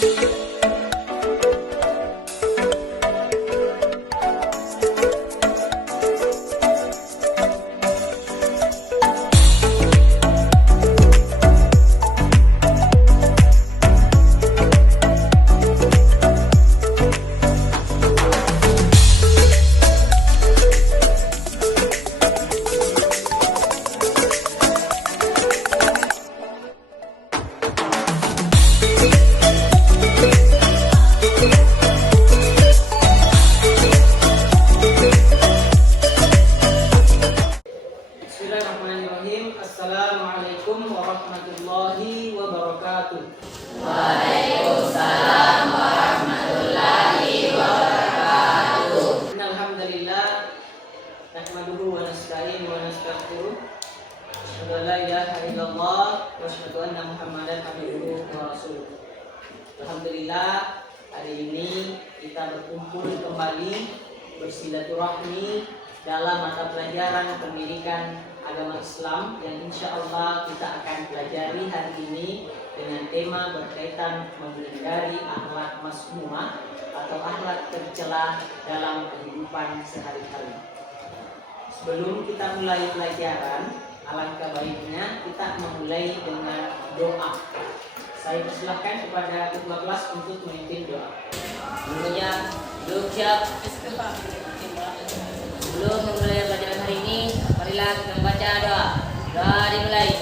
Bismillahirrahmanirrahim. Assalamualaikum warahmatullahi wabarakatuh. Waalaikumsalam warahmatullahi wabarakatuh. Innalhamdulillah nahmaduhu wa nasta'inu wa nastaghfiruh. Asyhadu an la ilaha illallah wa asyhadu anna Muhammadan abduhu wa rasuluh. Alhamdulillah, hari ini kita berkumpul kembali bersilaturahmi dalam mata pelajaran pendidikan agama Islam yang insya Allah kita akan pelajari hari ini dengan tema berkaitan menghindari akhlak mazmumah atau akhlak tercela dalam kehidupan sehari-hari. Sebelum kita mulai pelajaran, alangkah baiknya kita memulai dengan doa. Saya persilahkan kepada ketua kelas untuk memimpin doa. Dulunya duduk siap. Sebelum memulai pelajaran hari ini, marilah kita membaca doa. Doa dimulai.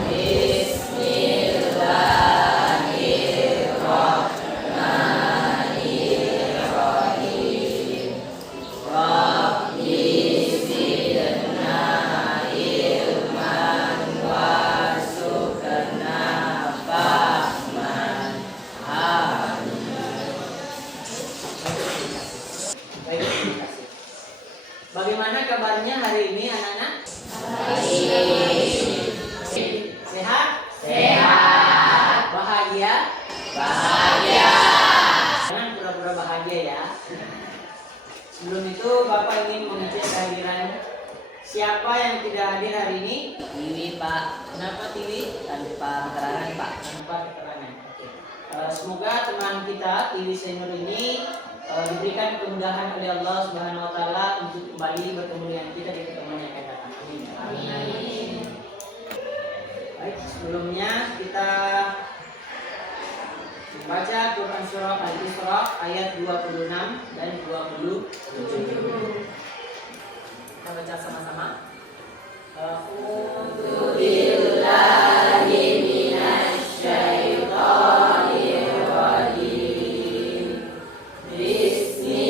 Bismillahirrahmanirrahim. Rabbi zidna ilman warzuqna fahman. Baik, terima kasih. Bagaimana kabarnya hari ini anak-anak? Sehat? Sehat. Bahagia? Bahagia. Jangan pura-pura bahagia ya. Sebelum itu Bapak ingin mengecek kehadiran siapa yang tidak hadir hari ini? Tiwi Pak, Kenapa Tiwi? tanpa keterangan Pak. Tanpa keterangan. Oke. Semoga teman kita Tiwi Senior ini diberikan kemudahan oleh Allah Subhanahu wa taala untuk kembali bertemu dengan kita di pertemuan yang akan datang. Amin. Baik, sebelumnya kita membaca Quran surah Al-Isra ayat 26 dan 27. Kita baca sama-sama. A'udzu billahi minasy syaithanir rajim. Bismillahirrahmanirrahim.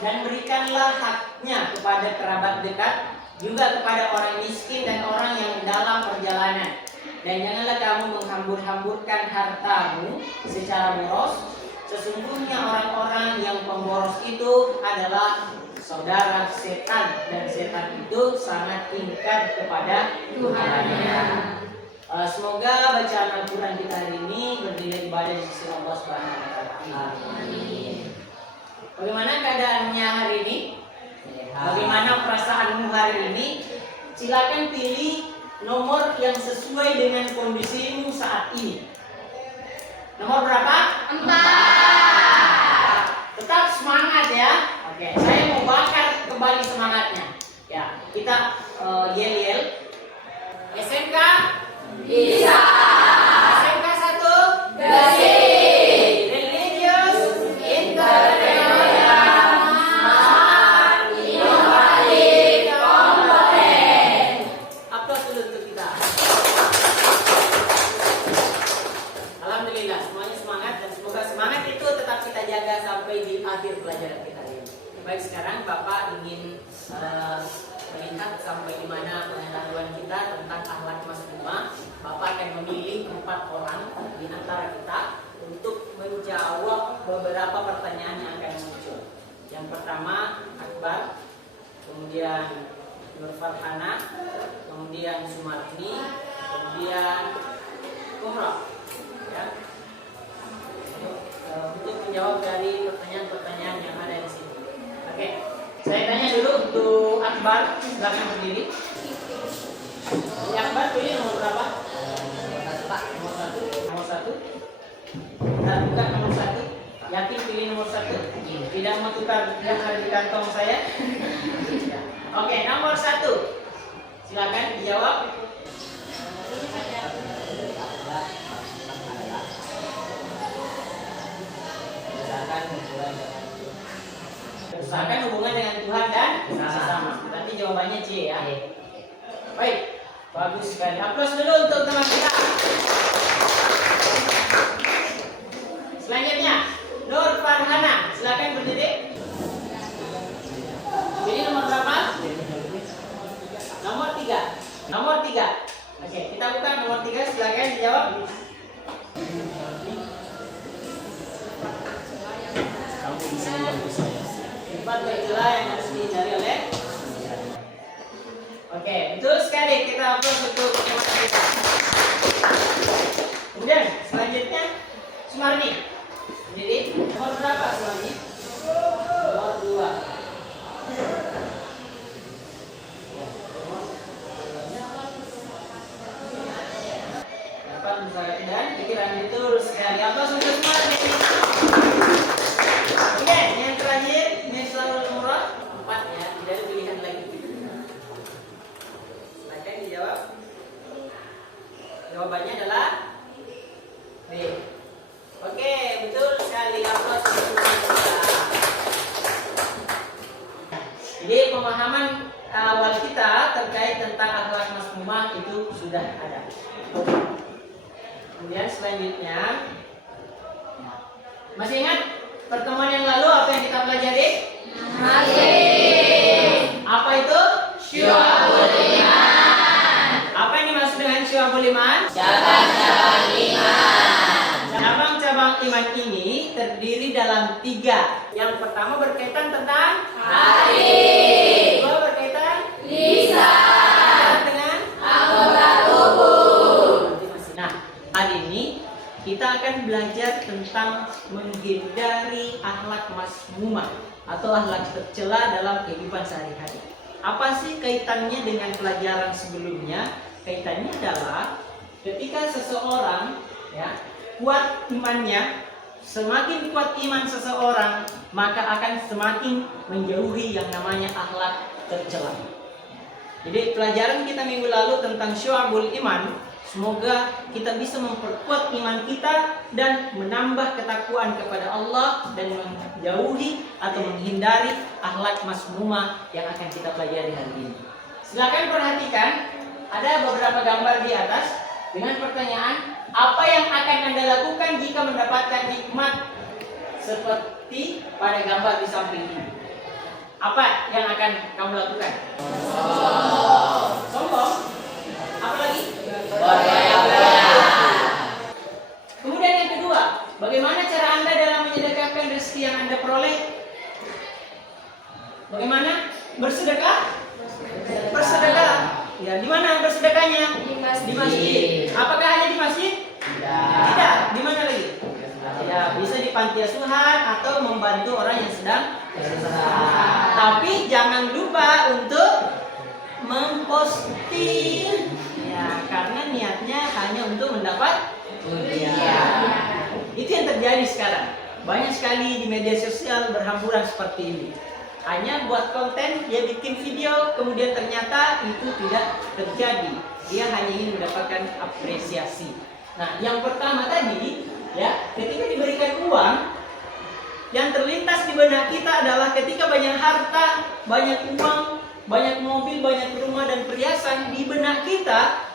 Dan berikanlah haknya kepada kerabat dekat, juga kepada orang miskin dan orang yang dalam perjalanan. Dan janganlah kamu menghambur-hamburkan hartamu secara boros. Sesungguhnya orang-orang yang pemboros itu adalah saudara setan, dan setan itu sangat ingkar kepada Tuhannya. Semoga bacaan Al-Quran kita hari ini bernilai ibadah di sisi Allah Subhanahu wa taala. Amin. Bagaimana keadaannya hari ini? Bagaimana perasaanmu hari ini? Silakan pilih nomor yang sesuai dengan kondisimu saat ini. Nomor berapa? 4. Tetap semangat ya. Oke, saya mau bakar kembali semangatnya. Ya, kita yel-yel. SMK bisa. SMK 1 bersih. Religius entrepreneur smart inovatif kompeten. Aplaus dulu untuk kita. Alhamdulillah, semuanya semangat dan semoga terjaga sampai di akhir pelajaran kita ini. Baik, sekarang Bapak ingin melihat sampai di mana pengetahuan kita tentang akhlak masmumah. Bapak akan memilih 4 orang di antara kita untuk menjawab beberapa pertanyaan yang akan muncul. Yang pertama Akbar, kemudian Nur Farhana, kemudian Sumarni, kemudian Kuhra. Ya. Untuk menjawab dari pertanyaan-pertanyaan yang ada di sini. Oke, saya tanya dulu untuk Akbar, silakan berdiri. Akbar pilih nomor berapa? Nomor 1. Nomor 1. Nah, bukan nomor 1. Yakin pilih nomor 1? Tidak mau tukar yang ada di kantong saya? Ya. Oke, nomor 1. Silakan dijawab. Usahakan hubungan dengan Tuhan dan sesama. Nanti jawabannya C ya. Baik, bagus sekali. Aplaus dulu untuk teman kita. Selanjutnya, Nur Farhana, silakan berdiri. Ini nomor berapa? Nomor 3. Nomor 3. Oke, kita buka nomor 3, silakan dijawab. Empat baiklah yang harus dihindari oleh. Oke, betul sekali. Kita aplaus untuk teman kita. Kemudian selanjutnya Sumarni. Jadi nomor berapa Sumarni? Nomor 2. Dapat misalnya dan pikiran betul sekali. Aplaus untuk Sumarni. Oke, yang terakhir Nisrul Murad 4 ya, tidak ada pilihan lagi. Silakan dijawab. Jawabannya adalah B. Oke, betul sekali. Aplaus untuk kita. Jadi pemahaman awal kita terkait tentang akhlak masmumah itu sudah ada. Kemudian selanjutnya, masih ingat pertemuan yang lalu apa yang kita pelajari? Apa itu? Syu'abul Iman. Apa yang dimaksud dengan Syu'abul Iman? Cabang-cabang iman. Cabang-cabang iman ini terdiri dalam 3. Yang pertama berkaitan tentang hati. Kedua berkaitan lisan. Dengan anggota tubuh. Nah, hari ini kita akan belajar tentang menghindari akhlak masmumah atau akhlak tercela dalam kehidupan sehari-hari. Apa sih kaitannya dengan pelajaran sebelumnya? Kaitannya adalah ketika seseorang ya kuat imannya, semakin kuat iman seseorang, maka akan semakin menjauhi yang namanya akhlak tercela. Jadi pelajaran kita minggu lalu tentang Syu'abul Iman, semoga kita bisa memperkuat iman kita dan menambah ketakwaan kepada Allah dan menjauhi atau menghindari akhlak masmumah yang akan kita pelajari hari ini. Silakan perhatikan, ada beberapa gambar di atas dengan pertanyaan, apa yang akan Anda lakukan jika mendapatkan nikmat seperti pada gambar di samping ini? Apa yang akan kamu lakukan? Sombong. Apa lagi? Kemudian yang kedua, bagaimana cara Anda dalam menyedekahkan rezeki yang Anda peroleh? Bagaimana? Bersedekah? Bersedekah. Ya, di mana bersedekahnya? Di masjid. Apakah hanya di masjid? Tidak. Di mana lagi? Ya, bisa di panti asuhan atau membantu orang yang sedang kesusahan. Tapi jangan lupa untuk memposting. Ya, karena niatnya hanya untuk mendapat pujian. Itu yang terjadi sekarang. Banyak sekali di media sosial berhamburan seperti ini. Hanya buat konten, dia bikin video, kemudian ternyata itu tidak terjadi. Dia hanya ingin mendapatkan apresiasi. Nah, yang pertama tadi, ya, ketika diberikan uang, yang terlintas di benak kita adalah ketika banyak harta, banyak uang, banyak mobil, banyak rumah dan perhiasan di benak kita,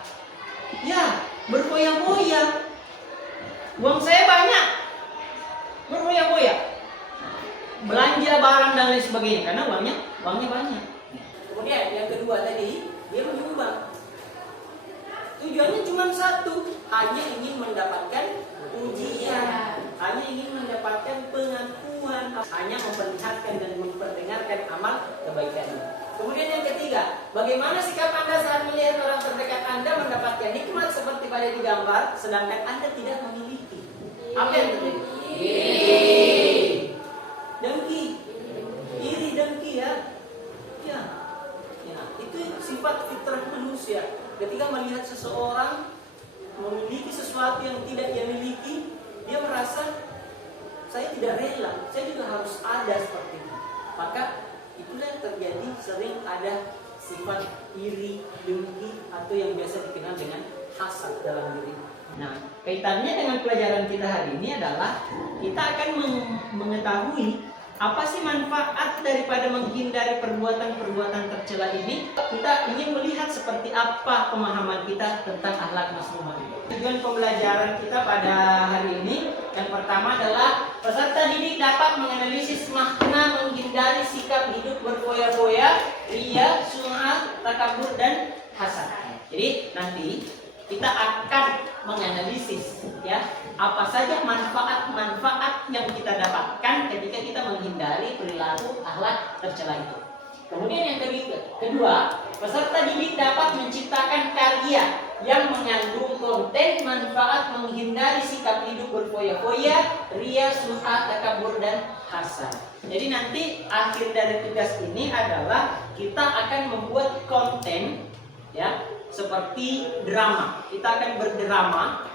ya, berfoya-foya. Uang saya banyak, berfoya-foya. belanja barang dan lain sebagainya karena uangnya banyak. Kemudian yang kedua tadi, dia menyumbang. Tujuannya cuma satu, hanya ingin mendapatkan pujian, hanya ingin mendapatkan pengakuan, hanya memperlihatkan dan memperdengarkan amal kebaikan. Kemudian yang ketiga, bagaimana sikap Anda saat melihat orang terdekat Anda mendapatkan nikmat seperti pada digambar, sedangkan Anda tidak memiliki? Apa yang terjadi? Dengki, iri, dengki ya. Itu sifat fitrah manusia. Ketika melihat seseorang memiliki sesuatu yang tidak dia miliki, dia merasa saya tidak rela, saya juga harus ada seperti itu. Maka itulah yang terjadi, sering ada sifat iri, dengki, atau yang biasa dikenal dengan hasad dalam diri. Nah, kaitannya dengan pelajaran kita hari ini adalah kita akan mengetahui apa sih manfaat daripada menghindari perbuatan-perbuatan tercela ini. Kita ingin melihat seperti apa pemahaman kita tentang akhlak masmumah. Tujuan pembelajaran kita pada hari ini yang pertama adalah peserta didik dapat menganalisis makna menghindari sikap hidup berfoya-foya, riya, sum'ah, takabur, dan hasad. Jadi nanti kita akan menganalisis ya apa saja manfaat-manfaat yang kita dapatkan ketika kita menghindari perilaku akhlak tercela itu. Kemudian yang kedua, peserta didik dapat menciptakan karya yang mengandung konten manfaat menghindari sikap hidup berfoya-foya, riya, sum'ah, takabur, dan hasad. Jadi nanti akhir dari tugas ini adalah kita akan membuat konten ya seperti drama. Kita akan berdrama,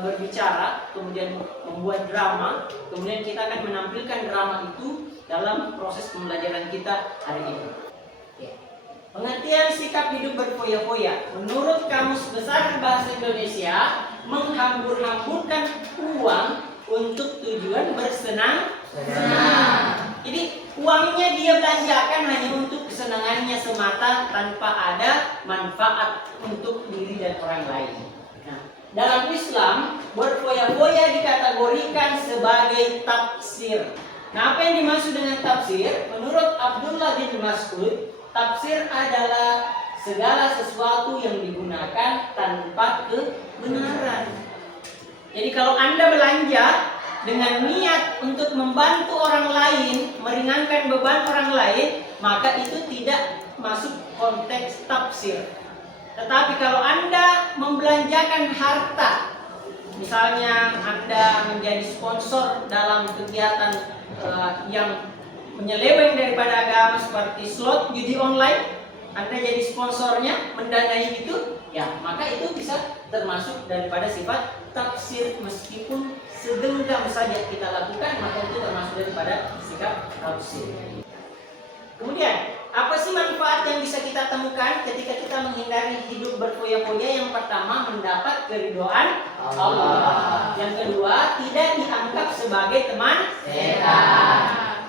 berbicara, kemudian membuat drama, kemudian kita akan menampilkan drama itu dalam proses pembelajaran kita hari ini. Pengertian sikap hidup berfoya-foya menurut Kamus Besar Bahasa Indonesia, menghambur-hamburkan uang untuk tujuan bersenang-senang. Jadi uangnya dia belanjakan hanya untuk kesenangannya semata tanpa ada manfaat untuk diri dan orang lain. Nah, dalam Islam berfoya-foya dikategorikan sebagai tafsir. Nah, apa yang dimaksud dengan tafsir? Menurut Abdullah bin Mas'ud, tafsir adalah segala sesuatu yang digunakan tanpa kebenaran. Jadi kalau Anda belanja dengan niat untuk membantu orang lain, meringankan beban orang lain, maka itu tidak masuk konteks tafsir. Tetapi kalau Anda membelanjakan harta, misalnya Anda menjadi sponsor dalam kegiatan yang menyeleweng daripada agama seperti slot, judi online, Anda jadi sponsornya, mendanai itu, ya maka itu bisa termasuk daripada sifat tafsir. Meskipun segenggam saja kita lakukan, maka itu termasuk daripada sikap tafsir. Kemudian, apa sih manfaat yang bisa kita temukan ketika kita menghindari hidup berfoya-foya? Yang pertama, mendapat keridhaan Allah. Yang kedua, tidak dianggap sebagai teman setan.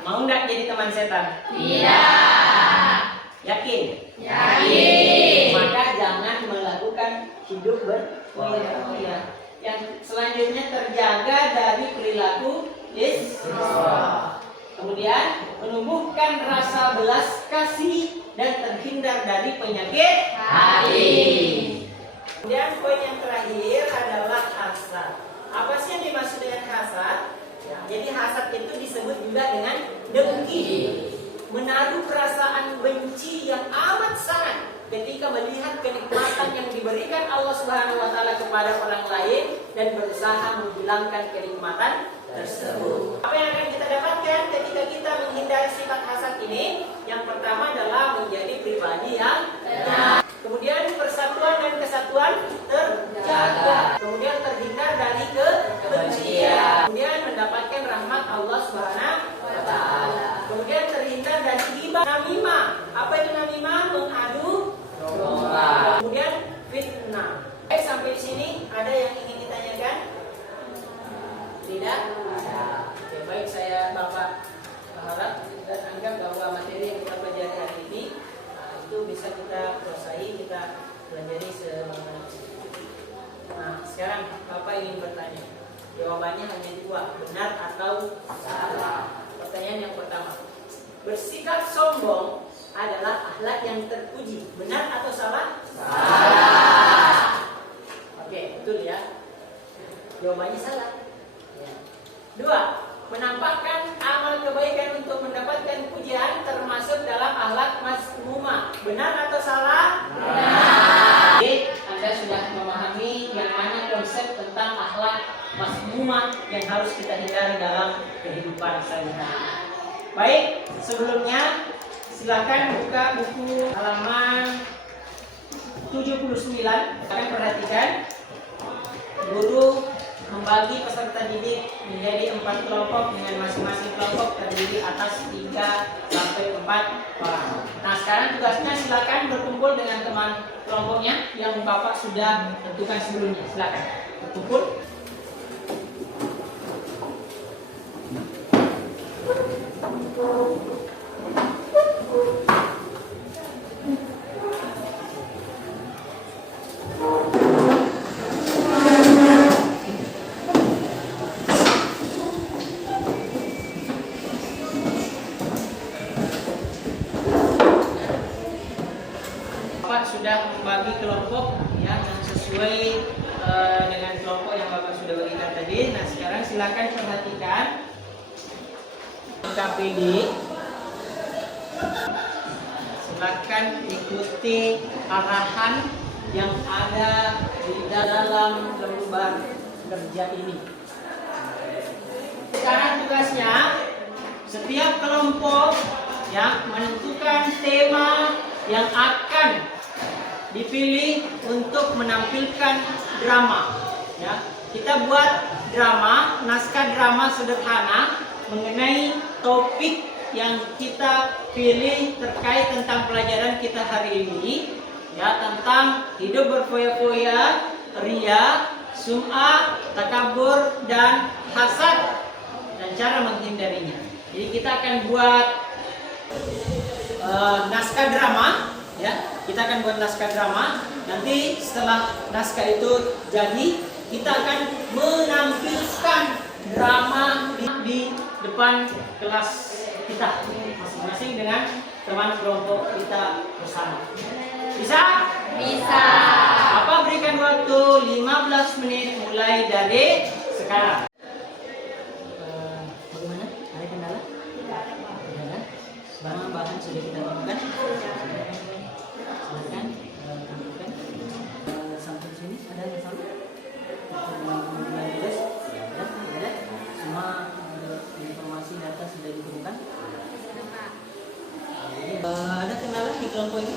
Mau enggak jadi teman setan? Tidak. Yakin? Yakin. Maka jangan melakukan hidup berfoya-foya. Yang selanjutnya, terjaga dari perilaku israf. Kemudian menumbuhkan rasa belas kasih dan terhindar dari penyakit hati. Kemudian poin yang terakhir adalah hasad. Apa sih yang dimaksud dengan hasad? Ya, jadi hasad itu disebut juga dengan dengki. Menaruh perasaan benci yang amat sangat ketika melihat kenikmatan yang diberikan Allah Subhanahu wa taala kepada orang lain dan berusaha menghilangkan kenikmatan tersebut. Apa yang akan kita dapatkan ketika kita menghindari sifat hasad ini? Yang pertama adalah menjadi pribadi yang tenang. Kemudian persatuan dan kesatuan terjaga. Kemudian terhindar dari kebencian. Kemudian mendapatkan rahmat Allah Subhanahu wa taala. Kemudian terhindar dari ghibah, namimah. Apa itu namimah? Mengadu domba. Kemudian fitnah. Baik, sampai di sini ada yang ingin ditanyakan? Tidak? Oke, baik, saya Bapak harap dan anggap bahwa materi yang kita pelajari hari ini itu bisa kita kuasai, kita pelajari semampu. Nah, sekarang Bapak ingin bertanya. Jawabannya hanya dua, benar atau salah. Pertanyaan yang pertama. Bersikap sombong adalah akhlak yang terpuji. Benar atau salah? Salah. Oke, betul ya. Jawabannya salah. Ya. 2. Menampakkan amal kebaikan untuk mendapatkan pujian termasuk dalam akhlak mazmumah. Benar atau salah? Benar. Jadi, Anda sudah memahami yang mana konsep tentang akhlak mazmumah yang harus kita hindari dalam kehidupan sehari-hari. Baik, sebelumnya silakan buka buku halaman 79. Kalian perhatikan, guru membagi peserta didik menjadi 4 kelompok dengan masing-masing kelompok terdiri atas 3 sampai 4 orang. Nah, sekarang tugasnya silakan berkumpul dengan teman kelompoknya yang Bapak sudah tentukan sebelumnya. Silakan berkumpul. Bapak sudah membagi kelompok ya, yang sesuai dengan kelompok yang Bapak sudah bagikan tadi. Nah, sekarang silakan perhatikan KPD. Silakan ikuti arahan yang ada di dalam lembar kerja ini. Sekarang tugasnya setiap kelompok ya menentukan tema yang akan dipilih untuk menampilkan drama. Ya, kita buat drama, naskah drama sederhana mengenai topik yang kita pilih terkait tentang pelajaran kita hari ini, ya, tentang hidup berfoya-foya, ria, sum'ah, takabur, dan hasad, dan cara menghindarinya. Jadi kita akan buat naskah drama, ya. Kita akan buat naskah drama. Nanti setelah naskah itu jadi, kita akan menampilkan drama di depan kelas kita masing-masing dengan teman kelompok kita bersama. Bisa? Bisa. Bapak berikan waktu 15 menit mulai dari sekarang. Bagaimana? Ada kendala? Kendala? Semua bahan sudah kita temukan? Silakan tampilkan. Sampai di sini ada masalah? Ada? Semua informasi data sudah ditemukan? Ada kendala di kelompok ini?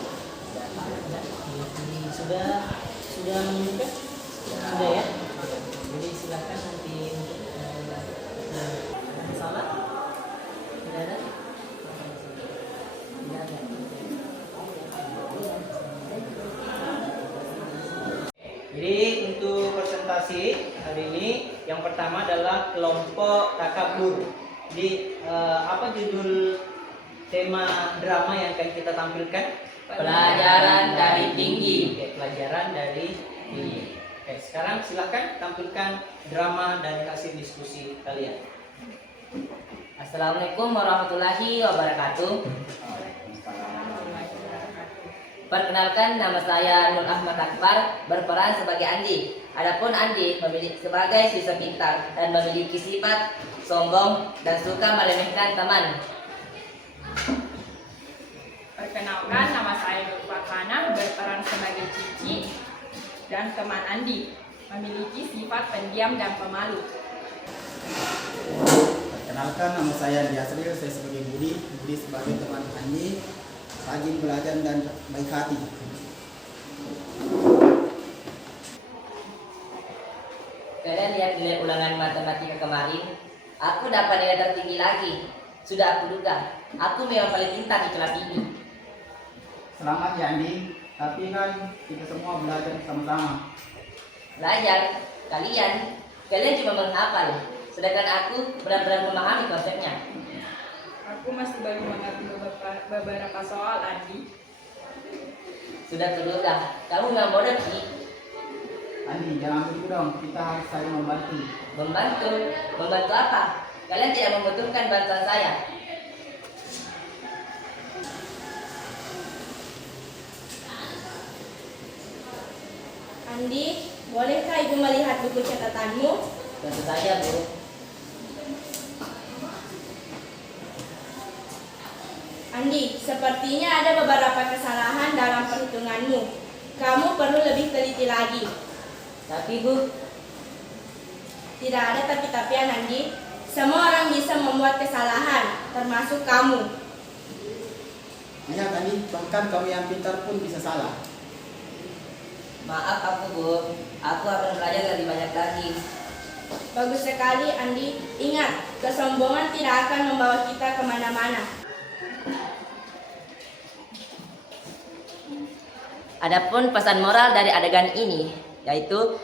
Ada. Sudah menunjukkan? Sudah ya? Jadi silakan nanti ada masalah? Tidak ada? Tidak ada. Jadi untuk presentasi hari ini yang pertama adalah kelompok takabur. Jadi apa judul tema drama yang akan kita tampilkan? Pelajaran dari tinggi. Oke, pelajaran dari tinggi. Oke, sekarang silakan tampilkan drama dan hasil diskusi kalian. Assalamualaikum warahmatullahi wabarakatuh. Perkenalkan, nama saya Nur Ahmad Akbar, berperan sebagai Andi. Adapun Andi sebagai siswa pintar dan memiliki sifat sombong dan suka meremehkan teman. Perkenalkan, nama saya Nur Fathana, berperan sebagai Cici dan teman Andi, memiliki sifat pendiam dan pemalu. Perkenalkan, nama saya Andi Asril, saya sebagai Budi sebagai teman Andi, rajin belajar dan baik hati. Kalian lihat nilai ulangan matematika kemarin, aku dapat nilai tertinggi lagi. Sudah aku duga, aku memang paling pintar di kelas ini. Selamat ya Andi, tapi kan kita semua belajar sama-sama. Belajar, kalian cuma menghafal, sedangkan aku benar-benar memahami konsepnya. Aku masih baru mengerti beberapa soal, Andi. Sudah kuduga, kamu memang bodoh sih. Andi, jangan begitu dong, kita harus saling membantu. Membantu apa? Kalian tidak membutuhkan bantuan saya. Andi, bolehkah Ibu melihat buku catatanmu? Tentu saja, Bu. Andi, sepertinya ada beberapa kesalahan dalam perhitunganmu. Kamu perlu lebih teliti lagi. Tapi, Bu, Tidak ada tapi-tapian, Andi. Semua orang bisa membuat kesalahan, termasuk kamu. Ingat Andi, bahkan kamu yang pintar pun bisa salah. maaf aku, Bu. Aku akan belajar lebih banyak lagi. Bagus sekali, Andi. Ingat, kesombongan tidak akan membawa kita kemana-mana. Adapun pesan moral dari adegan ini, yaitu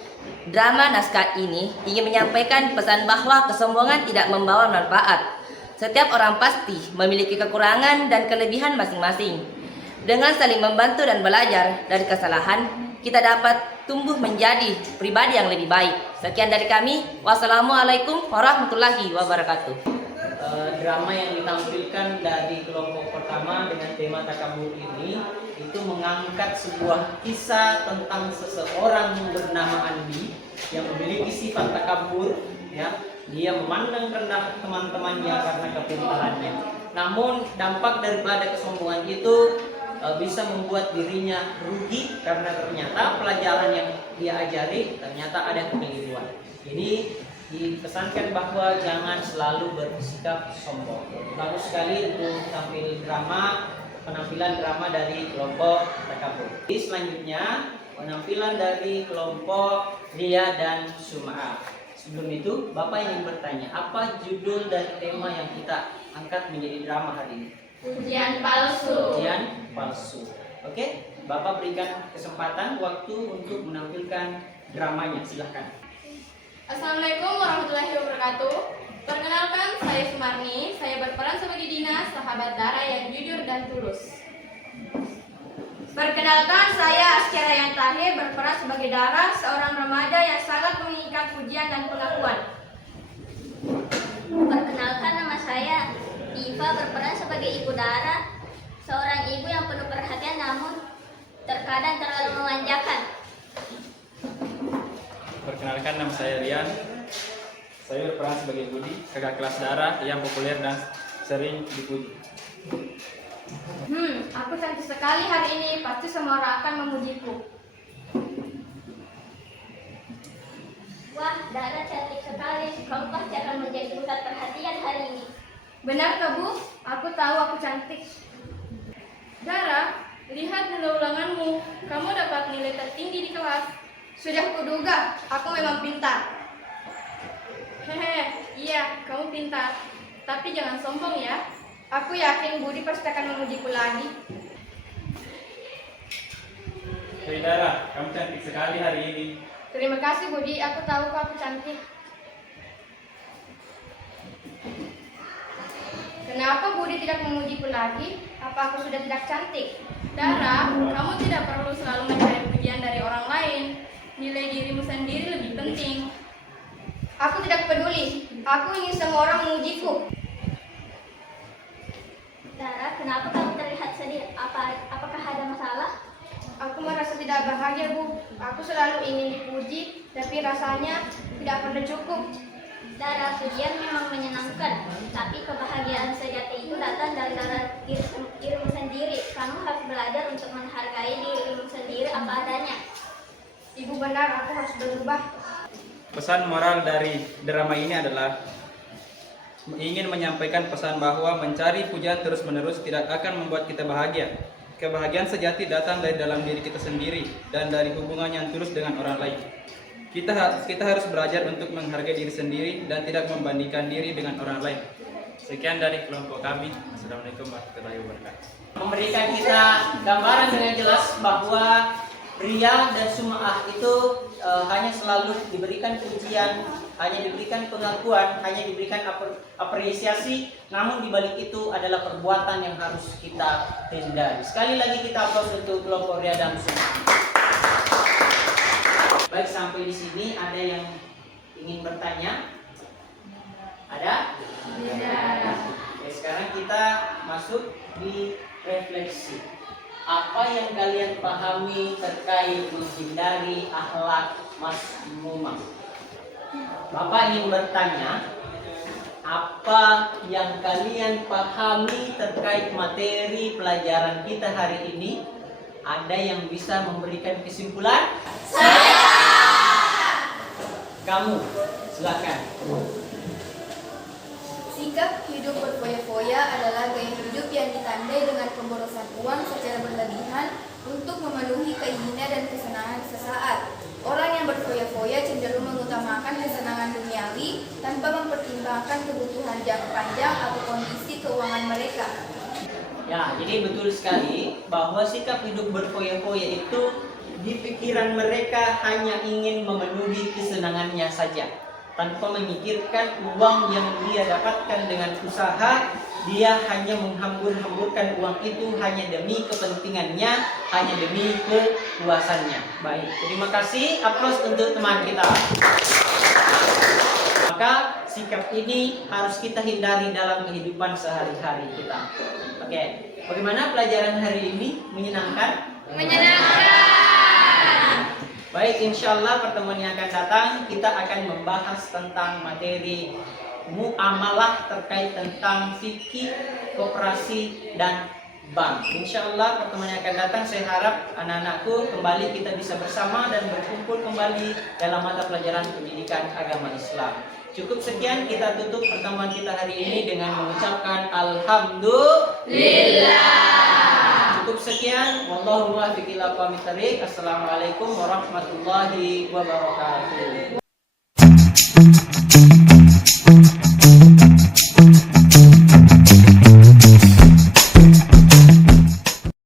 drama naskah ini ingin menyampaikan pesan bahwa kesombongan tidak membawa manfaat. Setiap orang pasti memiliki kekurangan dan kelebihan masing-masing. Dengan saling membantu dan belajar dari kesalahan, kita dapat tumbuh menjadi pribadi yang lebih baik. Sekian dari kami. Wassalamualaikum warahmatullahi wabarakatuh. Drama yang ditampilkan dari kelompok pertama dengan tema takabur ini itu mengangkat sebuah kisah tentang seseorang yang bernama Andi yang memiliki sifat takabur, ya. Dia memandang rendah teman-temannya karena kepintarannya. Namun dampak daripada kesombongan itu bisa membuat dirinya rugi karena ternyata pelajaran yang dia ajari ternyata ada kekeliruan. Ini dipesankan bahwa jangan selalu bersikap sombong. Bagus sekali untuk penampilan drama dari kelompok takabur. Selanjutnya penampilan dari kelompok Ria dan Sum'ah. Sebelum itu, Bapak ingin bertanya, apa judul dari tema yang kita angkat menjadi drama hari ini? Ujian palsu. Ujian palsu. Oke, Bapak berikan kesempatan waktu untuk menampilkan dramanya. Silahkan. Assalamualaikum warahmatullahi wabarakatuh. Perkenalkan, saya Sumarni. Saya berperan sebagai Dina, sahabat Dara yang jujur dan tulus. Perkenalkan, saya Askia yang Tahir, berperan sebagai Dara, seorang remaja yang sangat menginginkan pujian dan pengakuan. Perkenalkan, nama saya Diva, berperan sebagai Ibu Dara, seorang ibu yang penuh perhatian namun terkadang terlalu memanjakan. Perkenalkan, nama saya Rian. Saya berperan sebagai Budi, kakak kelas Dara yang populer dan sering dipuji. Aku cantik sekali hari ini, pasti semua orang akan memujiku. Wah, Dara cantik sekali. Kamu pasti akan menjadi pusat perhatian hari ini. Benar kah, Bu? Aku tahu aku cantik. Dara, lihat nilai ulanganmu. Kamu dapat nilai tertinggi di kelas. Sudah kuduga, aku memang pintar. Hehe, iya, kamu pintar. Tapi jangan sombong ya. Aku yakin Budi pasti akan memujiku lagi. Hei Dara, kamu cantik sekali hari ini. Terima kasih Budi, aku tahu kok aku cantik. Kenapa Budi tidak memujiku lagi? Apa aku sudah tidak cantik? Dara, kamu tidak perlu selalu mencari pujian dari orang lain. Nilai dirimu sendiri lebih penting. Aku tidak peduli. Aku ingin semua orang memujiku. Dara, kenapa kamu terlihat sedih? Apakah ada masalah? Aku merasa tidak bahagia, Bu. Aku selalu ingin dipuji, tapi rasanya tidak pernah cukup. Dara, pujian memang menyenangkan, tapi kebahagiaan sejati itu datang dari dalam dirimu sendiri. Kamu harus belajar untuk menghargai dirimu sendiri apa adanya. Ibu benar, aku harus berubah. Pesan moral dari drama ini adalah ingin menyampaikan pesan bahwa mencari pujian terus-menerus tidak akan membuat kita bahagia. Kebahagiaan sejati datang dari dalam diri kita sendiri dan dari hubungan yang tulus dengan orang lain. Kita harus belajar untuk menghargai diri sendiri dan tidak membandingkan diri dengan orang lain. Sekian dari kelompok kami. Assalamualaikum warahmatullahi wabarakatuh. Memberikan kita gambaran dengan jelas bahwa Ria dan Sum'ah itu hanya selalu diberikan pujian, hanya diberikan pengakuan, hanya diberikan apresiasi, namun dibalik itu adalah perbuatan yang harus kita hindari. Sekali lagi kita aplaus untuk kelompok Ria dan Sum'ah. Baik, sampai di sini ada yang ingin bertanya? Ada? Tidak. Oke, sekarang kita masuk di refleksi. apa yang kalian pahami terkait menghindari akhlak mazmumah? Bapak ingin bertanya, apa yang kalian pahami terkait materi pelajaran kita hari ini? Ada yang bisa memberikan kesimpulan? Kamu, silakan. Sikap hidup berfoya-foya adalah gaya hidup yang ditandai dengan pemborosan uang secara berlebihan untuk memenuhi keinginan dan kesenangan sesaat. Orang yang berfoya-foya cenderung mengutamakan kesenangan duniawi tanpa mempertimbangkan kebutuhan jangka panjang atau kondisi keuangan mereka. Ya, jadi betul sekali bahwa sikap hidup berfoya-foya itu di pikiran mereka hanya ingin memenuhi kesenangannya saja, tanpa memikirkan uang yang dia dapatkan dengan usaha. Dia hanya menghambur-hamburkan uang itu hanya demi kepentingannya, hanya demi kepuasannya. Baik, terima kasih. Aplaus untuk teman kita. Maka sikap ini harus kita hindari dalam kehidupan sehari-hari kita. Oke, bagaimana pelajaran hari ini? Menyenangkan? Menyenangkan! Baik, insya Allah pertemuan yang akan datang kita akan membahas tentang materi muamalah terkait tentang fikih, koperasi, dan bank. Insya Allah pertemuan yang akan datang saya harap anak-anakku kembali kita bisa bersama dan berkumpul kembali dalam mata pelajaran pendidikan agama Islam. Cukup sekian, kita tutup pertemuan kita hari ini dengan mengucapkan Alhamdulillah. Cukup sekian, wallahu muwaffiq ila aqwamit thoriq. Assalamualaikum warahmatullahi wabarakatuh.